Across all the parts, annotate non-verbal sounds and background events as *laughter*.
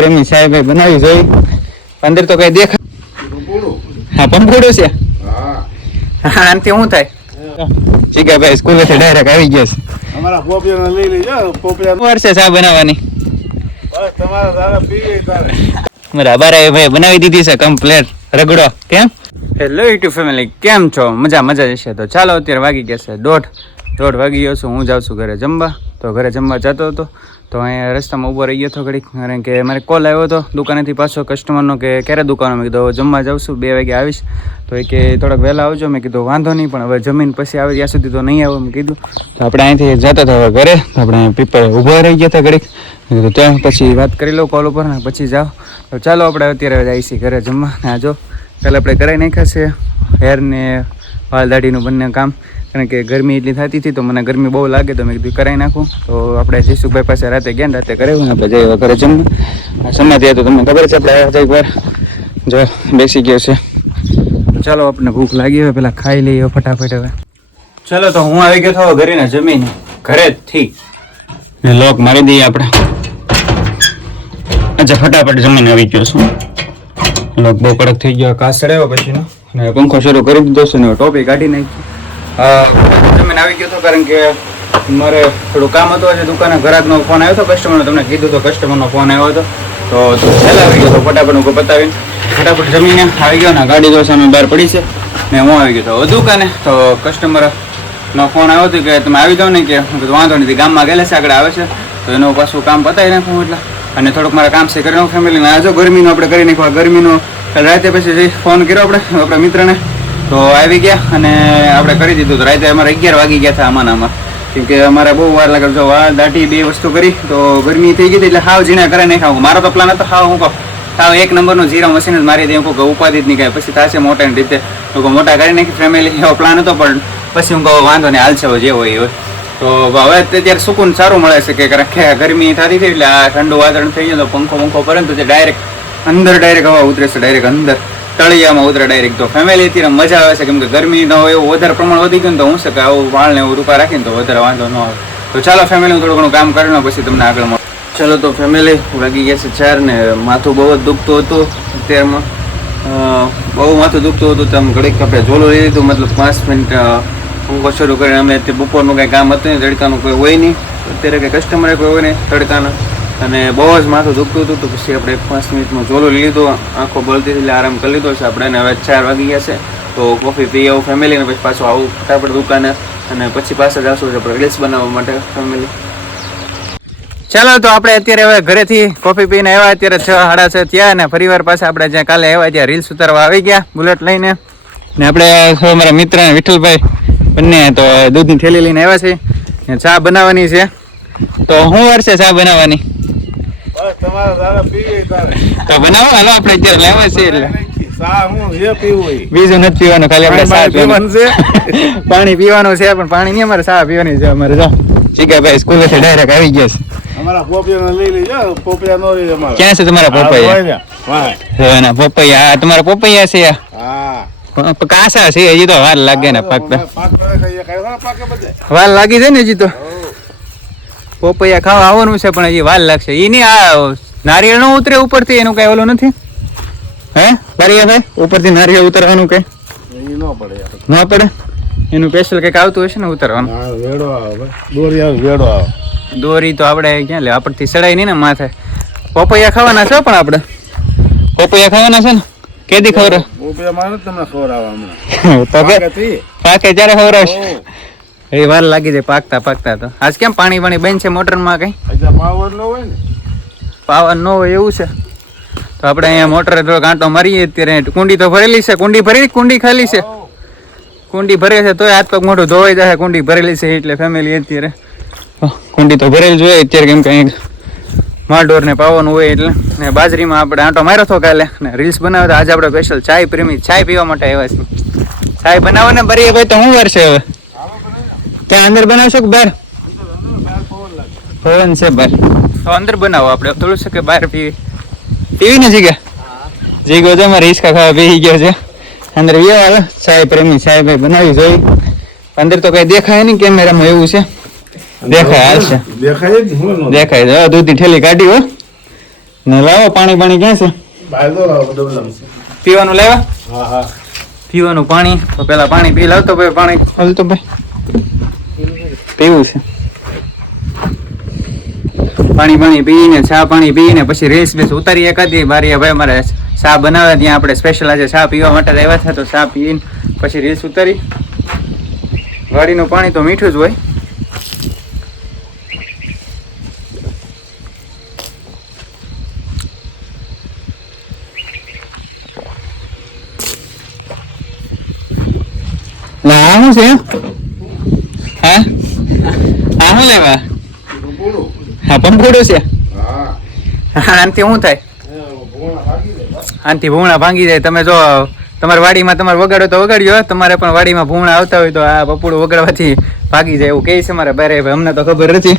પ્રેમી સાહેબે બનાવી જોઈ. અંદર તો કઈ દેખાય હા પંપોડું છે. હા આનાથી શું થાય? જીગાભાઈ સ્કૂલેથી ડાયરેક્ટ આવી ગયા છે. અમારા પોપિયા લઈ લેજો પોપિયા વર્ષે ચા બનાવવાની? બસ તમારા દાદા પી ગઈ તારે. મારા બારાએ ભાઈ બનાવી દીધી છે કમ્પ્લેટ રગડો કેમ? હેલો યુટ્યુબ ફેમિલી કેમ છો? મજા મજા જશે તો ચાલો અત્યારે વાગી ગયા છે દોઢ. દોઢ વાગી ગયો છું હું જાઉં છું ઘરે જમવા. તો ઘરે જમવા જતો હતો. તો અહીંયા રસ્તામાં ઊભો રહી ગયો હતો ઘડીક, કારણ કે મારે કોલ આવ્યો હતો દુકાનેથી પાછો કસ્ટમરનો કે ક્યારે દુકાનો? મેં કીધું જમવા જાઉં છું, બે વાગે આવીશ. તો એ કે, થોડાક વહેલા આવજો. મેં કીધું, વાંધો નહીં, પણ હવે જમીન પછી આવે, ત્યાં સુધી તો નહીં આવે. મેં કીધું, તો આપણે અહીંથી જતા હતા હવે ઘરે. આપણે પીપર ઊભો રહી ગયા હતા ઘડીક. કીધું, ત્યાં પછી વાત કરી લઉં કોલ ઉપર ને પછી જાઓ. તો ચાલો, આપણે અત્યારે જઈશી ઘરે જમવા. ને આજો કાલે આપણે કરાવી નાખ્યા છે હેર ને વાળ બંને કામ. કારણ કે ગરમી એટલી થતી હતી તો મને ગરમી બહુ લાગે તો મેં કીધું કરાવી નાખું. તો આપણે જયસુખભાઈ પાસે રાતે ગયા રાતે કરાવ્યું ને આપણે જઈએ ઘરે જમવા. થયા તો તમને ખબર છે આપણે આવ્યા એકવાર જો બેસી ગયો છે. ચાલો આપણે ભૂખ લાગી હોય પેલા ખાઈ લઈએ ફટાફટ હવે. ચાલો તો હું આવી ગયો થયો ઘરે જમીને. ઘરેથી ને લોક મારી દઈએ આપણે. અચ્છા ફટાફટ જમીન આવી ગયો છું. લોક બહુ કડક થઈ ગયો. કાસડ ચડાવ્યો પછીનો. અને પંખો શરૂ કરી દીધો છે ને ટોપી કાઢી નાખી. જમીન આવી ગયો હતો કારણ કે મારે થોડું કામ હતું, આજે દુકાને ઘરાકનો ફોન આવ્યો હતો કસ્ટમરનો તમને કીધું તો કસ્ટમરનો ફોન આવ્યો હતો. તો પહેલાં આવી ગયો તો ફટાફટ હું બતાવીને ફટાફટ જમીને આવી ગયો ને ગાડી જો સામે બહાર પડી છે. ને હું આવી ગયો તો દુકાને. તો કસ્ટમરનો ફોન આવ્યો હતો કે તમે આવી જાઓ ને કે હું વાંધો નથી, ગામમાં ગયેલા છે, આગળ આવે છે. તો એનું પાછું કામ પતાવી નાખું એટલે. અને થોડુંક મારા કામ છે, કરી નાખું ફેમિલીને આ જો ગરમીનું આપણે કરી નાખવા ગરમીનું રાતે પછી ફોન કર્યો આપણે, આપણા મિત્રને. તો આવી ગયા અને આપણે કરી દીધું તો રાતે અમારે અગિયાર વાગી ગયા હતા આમાં આમાં કેમ કે અમારે બહુ વાર લાગે, જો વાળ દાટી બે વસ્તુ કરી, તો ગરમી થઈ ગઈ એટલે હાવ ઝીણા કરે નહીં ખાવું. મારો તો પ્લાન હતો, હાવ હું કહું હાવ એક નંબરનું જીરા મશીન જ મારી દે, હું કહું ઉપાધિ જ નહીં કાંઈ પછી થશે મોટાની રીતે. લોકો મોટા કરી નાખી ફેમિલી એવો પ્લાન હતો, પણ પછી હું કહું વાંધો નહીં હાલશે જે હોય એ હોય. તો હવે અત્યારે સુકૂન સારું મળે છે, કે કે ગરમી થતી હતી એટલે આ ઠંડુ વાતાવરણ થઈ ગયું, તો પંખો પંખો ને તો ડાયરેક્ટ અંદર ડાયરેક્ટ હવા ઉતરે છે ડાયરેક્ટ અંદર. તળિયામાં ઉતરે ડાયરેક્ટ તો ફેમિલીથી મજા આવે છે. કેમ કે ગરમી ન હોય, એવું વધારે પ્રમાણ વધી ગયું તો હું શકે આવું વાળને એવું રૂપા રાખીને તો વધારે વાંધો ન આવે. તો ચાલો ફેમિલી હું થોડું ઘણું કામ કરી લઉં, પછી તમને આગળ મળે. ચલો તો ફેમિલી વાગી ગયા છે ચાર ને માથું બહુ જ દુખતું હતું અત્યારમાં. બહુ માથું દુખતું હતું તો ઘડીક આપણે જોલું લઈ લીધું, મતલબ પાંચ મિનિટ પંખો શરૂ કરીને અમે તે બપોરનું કંઈ કામ હતું નહીં, તડકાનું કોઈ હોય નહીં. અત્યારે કંઈ કસ્ટમરે કોઈ હોય નહીં તડકાના. અને બહુ જ માથું દુખતું હતું તો પછી આપણે પાંચ મિનિટનું ચોલું લીધું, આંખો બળતી એટલે આરામ કરી લીધો છે. આપણે અને હવે ચાર વાગી ગયા છે, તો કોફી પી આવું ફેમિલીને પછી પાછું આવું ફટાફટ દુકાને અને પછી પાછા જશું આપણે રીલ્સ બનાવવા માટે ફેમિલી ચાલો તો આપણે અત્યારે હવે ઘરેથી કોફી પીને આવ્યા. અત્યારે છ સાડા છ થયા અને ફરીવાર પાછા આપણે જ્યાં કાલે આવ્યા ત્યાં રીલ્સ ઉતારવા આવી ગયા બુલેટ લઈને. ને આપણે મારા મિત્ર વિઠ્ઠલભાઈ બંને તો દૂધની થેલી લઈને આવ્યા છે ચા બનાવવાની છે. તો શું વાર છે ચા બનાવવાની બસ તમારા દાદા પી ગઈ તારે તો બનાવો હાલો આપણે અત્યારે લેવા છે એટલે. સા હું જે પીવું હોય. બીજું નથી પીવાનું ખાલી આપણે ચા પાણી પીવાનું. *laughs* પાણી પીવાનું છે પણ પાણી નહીં અમારે સાહ પીવાની છે અમારે જો. જીગાભાઈ સ્કૂલેથી ડાયરેક્ટ આવી ગયા છે. અમારા પોપિયાને લઈ લેજો પોપિયા નો લઈ અમારા. ક્યાં છે તમારા પપૈયા ને. પપૈયા તમારા પપૈયા છે? હા. કાસા છે હજી તો વાર લાગે ને પાક વાર લાગી છે ને હજી તો? પપૈયા ખાવા આવવાનું છે પણ હજી વાર લાગશે. એની આ નારિયેળ નો ઉતરે ઉપરથી એનું કઈ ઓલું નથી? હે? બારીયા ભાઈ ઉપરથી નારિયેળ ઉતરવાનું કઈ ન પડે ન પડે? એનું સ્પેશિયલ કંઈક આવતું હશે ને ઉતરવાનું? વેડો આવે દોરી આવે વેડો આવે. દોરી તો આપણે ક્યાં લે આપણથી સડાય નહીં ને માથે. પપૈયા ખાવાના છે પણ આપણે? પપૈયા ખાવાના છે ને? કેદી ખબર પોપિયા મારે તમને ખબર આવે હમણાં. *laughs* તો કે પાકે જ્યારે ખબર ઓહ. એ વાર લાગી જાય પાકતા પાકતા તો. આજ કેમ પાણી પાણી બંધ છે મોટરમાં કઈ? પાવર ન હોય ને? પાવર ન હોય એવું છે. તો આપણે અહીંયા મોટર થોડો કાંટો મારીએ અત્યારે કુંડી તો ભરેલી છે કુંડી ભરી કુંડી ખાલી છે. કુંડી ભરે છે તોય હાથ પગ મોઢું ધોવાઈ જાય કુંડી ભરેલી છે એટલે ફેમિલી અત્યારે. કુંડી તો ભરેલી જોઈએ અત્યારે કેમ કંઈક માલઢોર ને પાવાનું હોય એટલે. ને બાજરીમાં આપણે આંટો માર્યો હતો કાલે ને રીલ્સ બનાવ્યો તો આજે આપણે સ્પેશિયલ ચાય પ્રેમી ચાય પીવા માટે આવ્યા છીએ. ચાય બનાવો ને ભરીએ ભાઈ તો શું વર્ષે હવે? ત્યાં અંદર બનાવશો કે બહાર? પવન છે બહાર તો અંદર બનાવો આપણે. થોડું છે કે બહાર પીવી? પીવી ને જીગા? જીગો છે મારે હિસકા ખાવા બેસી ગયો છે. અંદર વ્યવ હાલો સાહેબ પ્રેમી સાહેબ બનાવી જોઈ. અંદર તો કઈ દેખાય નહીં કેમેરામાં એવું છે. દેખાય હાલશે દેખાય દેખાય છે. દૂધની ઠેલી કાઢી હો. ને લાવો પાણી પાણી ક્યાં છે? પીવાનું લેવા હા હા. પીવાનું પાણી. તો પેલા પાણી પી લાવતો ભાઈ પાણી. હાલતો ભાઈ. પીવું છે. પાણી પાણી પીને, ચા પાણી પીને, પછી રેસ બેસ ઉતારી એકાદી બારી ભાઈ મારે ચા બનાવે ત્યાં આપણે સ્પેશિયલ આજે ચા પીવા માટે આવ્યા હતા, તો ચા પીને પછી રેસ ઉતારી. ગાડીનું પાણી તો મીઠું જ હોય ના આ શું છે હા આ શું લેવા. હા પંપોડું છે હા, આનથી શું થાય આનથી ભૂણા ભાગી જાય. તમે જો, તમારી વાડીમાં તમારે વગાડો તો વગાડ્યો તમારે પણ વાડીમાં ભૂંગળા આવતા હોય તો આ પપોડું વગાડવાથી ભાગી જાય એવું કહે છે મારા બારે ભાઈ અમને તો ખબર નથી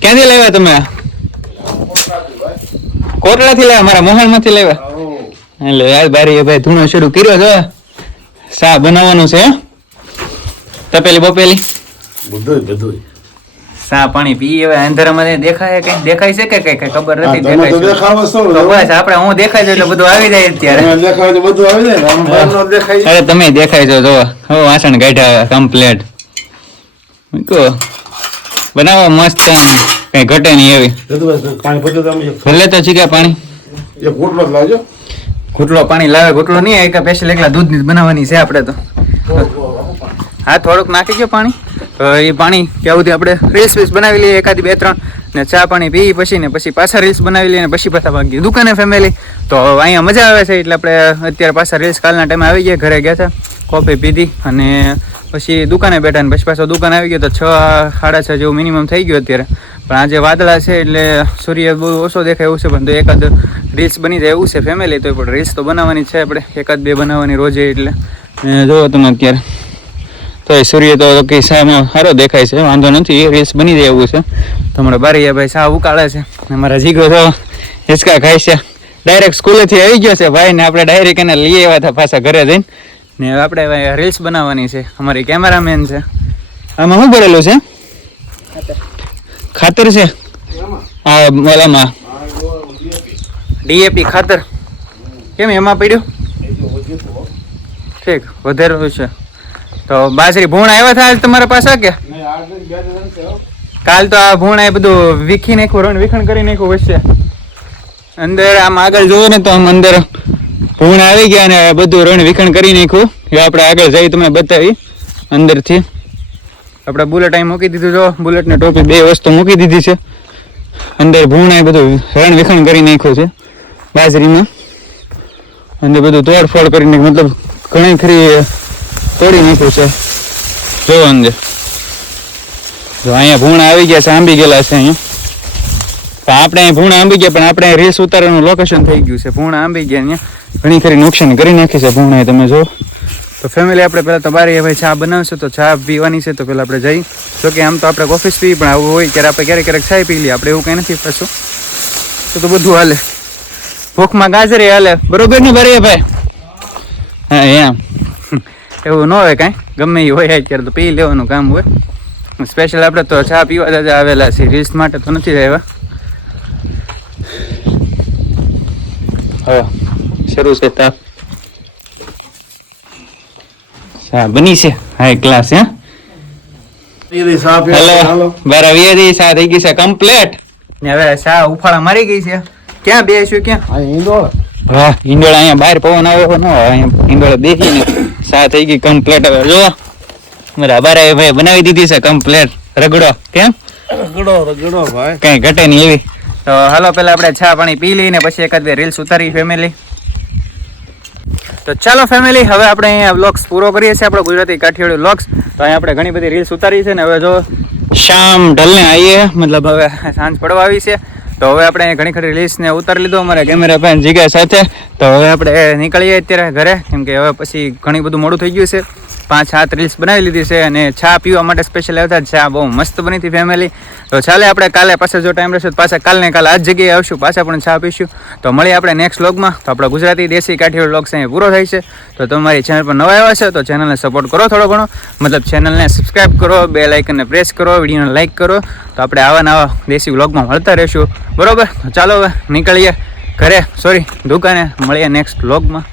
ક્યાંથી લાવ્યા તમે આ? કોટડાથી લાવ્યા મારા મોહનમાંથી લાવ્યા. એટલે યાર બારી ભાઈ ધૂણો શરૂ કર્યો છે શા બનાવવાનું છે? તપેલી બપેલી બધુંય બધું સા પાણી પી હવે અંધારામાં દેખાય કઈ દેખાય છે કે કઈ? કઈ ખબર નથી દેખાય છે. દેખાવો છો ને. તો બસ આપણે હું દેખાય એટલે બધું આવી જાય અત્યારે. બધું આવી જાય દેખાય. અરે તમે દેખાય છો જો હો વાસણ કાઢ્યા કમ્પ્લેટ કો બનાવો મસ્ત કઈ ઘટે નહીં એવી. બધું પાણી ભલે તો ચીકા પાણી. એક ઘૂંટલો લાવજો. ઘૂંટલો પાણી લાવે ઘૂંટલો નહીં એક પેશલ એકલા દૂધની બનાવવાની છે આપણે તો. હા થોડુંક નાખી ગયો પાણી. એ પાણી ત્યાં સુધી આપણે રીલ્સ વીલ્સ બનાવી લઈએ, એકાદી બે ત્રણ, ને ચા પાણી પી, પછી ને પછી પાછા રીલ્સ બનાવી લઈએ, ને પછી પાછા ભાગીએ દુકાને ફેમિલી તો અહીંયા મજા આવે છે, એટલે આપણે અત્યારે પાછા રીલ્સ કાલના ટાઈમે આવી ગયા, ઘરે ગયા હતા કોફી પીધી, અને પછી દુકાને બેઠા ને પછી પાછો દુકાન આવી ગયો, તો છ, સાડા છ જેવું મિનિમમ થઈ ગયું અત્યારે. પણ આજે વાદળા છે, એટલે સૂર્ય બહુ ઓછો દેખાય એવું છે, પણ તો એકાદ રીલ્સ બની જાય એવું છે ફેમિલી તો પણ રીલ્સ તો બનાવવાની છે આપણે, એકાદ બે બનાવવાની રોજે એટલે. જોવો તમે અત્યારે. તો એ સૂર્ય તો કે સામાં સારો દેખાય છે, વાંધો નથી, એ રીલ્સ બની જાય એવું છે. તો હમણાં બારીયા ભાઈ સા ઉકાળે છે અમારા મારા જીગો તો હિંચકા ખાય છે. ડાયરેક્ટ સ્કૂલેથી આવી ગયો છે ભાઈ, ને આપણે ડાયરેક્ટ એને લઈ આવ્યા હતા પાછા ઘરે જઈને. ને આપણે રીલ્સ બનાવવાની છે, અમારી કેમેરામેન છે. આમાં શું ભરેલું છે? ખાતર છે? હા ઓલામાં. ડીએપી ખાતર. કેમ એમાં પડ્યું? ઠીક વધારેલું છે. તો બાજરી ભૂણ આવ્યા હતા તમારા પાસે કે. કાલ તો આ ભૂણ એ બધું વીખી નાખ્યું રણ વિખણ કરી નાખ્યું વચ્ચે. અંદર આમ આગળ જોયું ને તો આમ અંદર ભૂણ આવી ગયા ને બધું રણ વિખણ કરી નાખ્યું. એ આપણે આગળ જઈ તમે બતાવી અંદરથી. આપણે બુલેટ અહીં મૂકી દીધું જો બુલેટ ને ટોપી બે વસ્તુ મૂકી દીધી છે. અંદર ભૂણ એ બધું રણ વિખણ કરી નાખ્યું છે બાજરીમાં અંદર બધું તોડફોડ કરીને મતલબ ઘણી ખરી તોડી નાખ્યું છે. જો અંદર જો અહીંયા ભૂણા આવી ગયા છે, આંબી ગયેલા છે અહીંયા. પણ આપણે અહીં ભૂણા આંબી ગયા, પણ આપણે રેસ ઉતારવાનું લોકેશન થઈ ગયું છે. ભૂણા આંબી ગયા અહીંયા. ઘણી ખરી નુકસાન કરી નાખી છે ભૂણાએ, તમે જો તો ફેમિલી આપણે પહેલાં તો બારી ભાઈ ચા બનાવશે, તો ચા પીવાની છે, તો પહેલાં આપણે જઈ. જોકે આમ તો આપણે જ પીવી પણ આવું હોય ત્યારે આપણે ક્યારેક ક્યારેક ચા પી લઈએ. આપણે એવું કંઈ નથી પાછું. તો તો બધું હાલે. ભૂખમાં ગાજરે હાલે. બરોબર ને બારી ભાઈ? હા, એમ. એવું ન હોય કાંઈ. ગમે એ હોય અત્યારે તો પી લેવાનું કામ હોય. સ્પેશિયલ આપણે તો ચા પીવા દાદા આવેલા છે. રીલ્સ માટે તો નથી રહેવા હા શરૂ છે તાપ ચા બની છે? હાઈ ક્લાસ હે? હેલો. હાલો. સા થઈ ગઈ છે કમ્પ્લીટ ને હવે સા ઉફાળા મારી ગઈ છે. ક્યાં બેસ્યું ક્યાં? હા ઈંડોળ. વાહ ઈંડોળા અહીંયા બહાર પવન આવ્યો ન હોય. અહીંયા ઈંડોળા બેસીને સા થઈ ગઈ કમ્પ્લેટ હવે જો મારા બારે ભાઈ બનાવી દીધી છે કમ્પ્લેટ રગડો કેમ? રગડો રગડો ભાઈ. કઈ ઘટે નહીં એવી. તો હાલો પેલા આપણે ચા પાણી પી લઈને પછી એકાદ બે રીલ્સ ઉતારી ફેમિલી તો ચાલો ફેમિલી હવે આપણે અહીંયા વ્લોગ્સ પૂરો કરીએ છીએ આપણો ગુજરાતી કાઠિયાવાડી વ્લોગ્સ તો અહીંયા આપણે ઘણી બધી રીલ્સ ઉતારી છે ને હવે જો શામ ઢલને આવીએ. મતલબ હવે સાંજ પડવા આવી છે. તો હવે આપણે ઘણી ખરી રીલ્સ ને ઉતારી લીધો અમારા કેમેરા પેન જીગા સાથે. તો હવે આપણે નીકળીએ અત્યારે ઘરે, કેમ કે હવે પછી ઘણી બધું મોડું થઈ ગયું છે. પાંચ સાત રીલ્સ બનાવી લીધી છે અને ચા પીવા માટે સ્પેશિયલ આવતા ચા બહુ મસ્ત બની હતી ફેમિલી તો ચાલે આપણે કાલે પાછા જો ટાઈમ રહેશે તો પાછા કાલને કાલે આ જ જગ્યાએ આવશું, પાછા પણ ચા પીશું. તો મળીએ આપણે નેક્સ્ટ વ્લોગમાં તો આપણા ગુજરાતી દેશી કાઠિયાવાડી વ્લોગ્સ અહીં પૂરો થાય છે. તો તમારી ચેનલ પર નવા આવ્યા છે તો ચેનલને સપોર્ટ કરો થોડો ઘણો. મતલબ ચેનલને સબસ્ક્રાઈબ કરો, બે લાઇકનને પ્રેસ કરો વિડીયોને લાઇક કરો. તો આપણે આવા નવા દેશી વ્લોગમાં મળતા રહીશું. બરાબર? ચાલો હવે નીકળીએ ઘરે. સોરી દુકાને મળીએ નેક્સ્ટ વ્લોગમાં